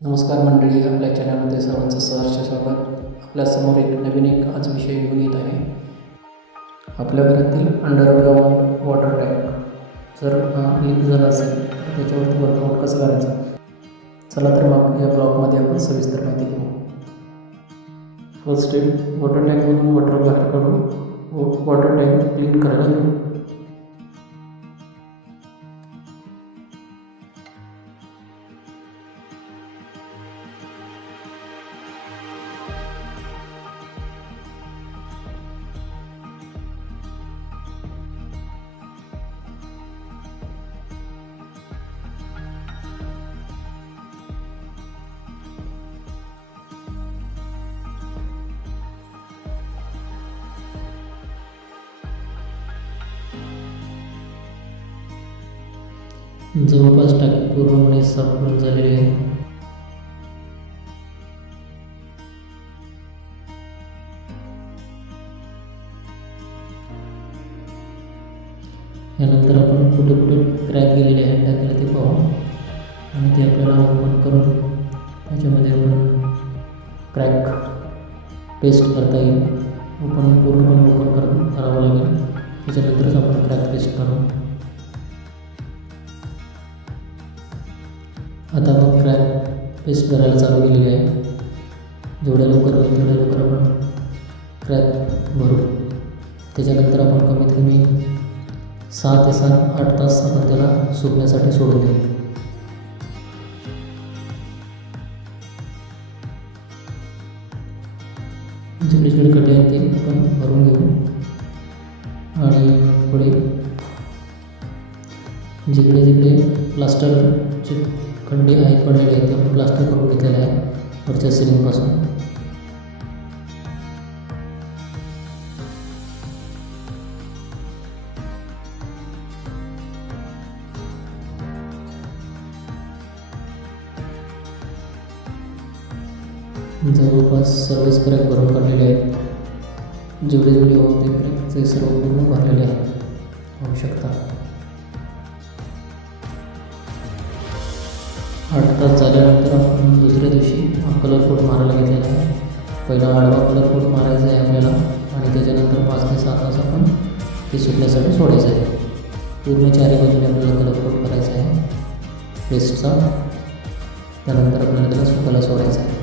नमस्कार मंडळी, आपल्या चॅनलमध्ये सर्वांचं सहर्ष स्वागत. आपल्यासमोर एक आज विषय घेऊन येत आहे. आपल्या घरातील अंडरग्राऊंड वॉटर टँक जर लीक झाला असेल तर त्याच्यावरती वर्कआउट कसं करायचं, चला तर मग या ब्लॉगमध्ये आपण सविस्तर माहिती घेऊ. फर्स्ट स्टेप, वॉटर टँकमधून वॉटर बाहेर काढून वॉटर टँक क्लीन करायला घेऊ. जवळपास टाकी पूर्णपणे साफ करून झालेली आहे. यानंतर आपण कुठे कुठे क्रॅक गेलेले आहेत टाकीला ते पाहू आणि ते आपल्याला ओपन करून त्याच्यामध्ये आपण क्रॅक पेस्ट करता येईल. पूर्णपणे ओपन करावं लागेल. त्याच्यानंतरच आपण क्रॅक पेस्ट करू. आता आपण क्रॅक पेस्ट करायला चालू केलेली आहे. जेवढ्या लवकर होईल तेवढ्या लवकर आपण क्रॅक भरू. त्याच्यानंतर आपण कमीत कमी 6 ते 8 तास आपण त्याला सुकण्यासाठी सोडून देऊ. जेवढे खड्डे आहेत ते आपण भरून घेऊ आणि पुढे जिकडे प्लास्टरचे खड्डे आहेत पडलेले आहेत ते आपण प्लास्टर करून घेतलेलं आहे वरच्या सिलिंगपासून. जवळपास सर्वच क्रॅक भरून काढलेले आहेत. जेवढे होते क्रॅक ते सर्व पूर्ण भरलेले आहेत, पाहू शकता. 8 तास झाल्यानंतर आपण दुसऱ्या दिवशी कलर कोट मारायला घेतलेला आहे. पहिला आडवा कलर कोट मारायचा आहे आपल्याला आणि त्याच्यानंतर 5 ते 6 तास आपण ते सुकण्यासाठी सोडायचं आहे. पूर्ण चारी बाजूने आपल्याला कलर कोट करायचा आहे पेस्टचा. त्यानंतर आपल्याला त्याला सुकायला सोडायचं आहे.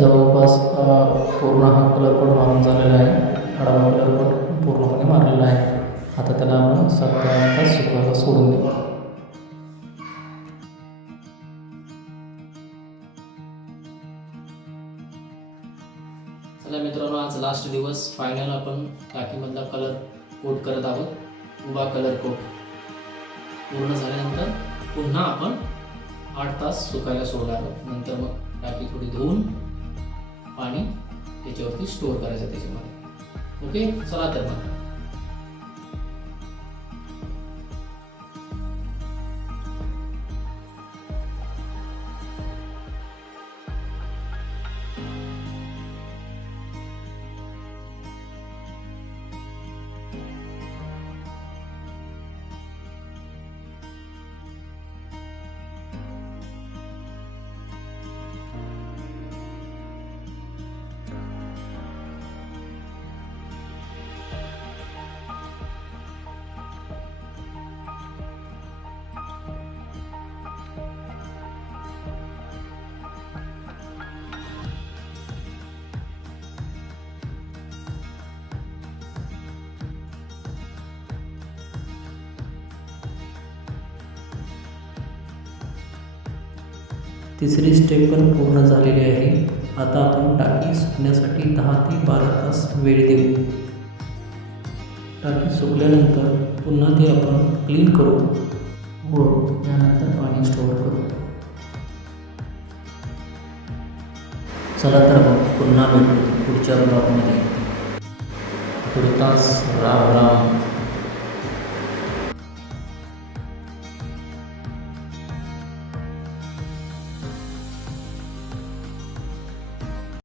जवळपास पूर्ण हा कलर कोट मारून झालेला आहे. आडवा कलर कोट पूर्णपणे मारलेला आहे. आता त्याला आपण 7 ते 8 तास सुकवायला सोडून देऊ. चला मित्रांनो, आज लास्ट दिवस फायनल आपण टाकीमधला कलर कोट करत आहोत. उभा कलर कोट पूर्ण झाल्यानंतर पुन्हा आपण 8 तास सुकायला सोडणार आहोत. नंतर मग टाकी थोडी धुवून पाणी त्याच्यावरती स्टोअर करायचं त्याच्यामध्ये. ओके, चला तर मग. तिसरी स्टेप पण पूर्ण झालेली आहे. आता आपण टाकी सुकण्यासाठी 10 ते 12 तास वेळ देऊ. टाकी सुकल्यानंतर पुन्हा ती आपण क्लीन करू व त्यानंतर पाणी स्टोअर करू. चला तर मग पुन्हा भेटू पुढच्या ब्लॉगमध्ये. तुर्तास राम राम.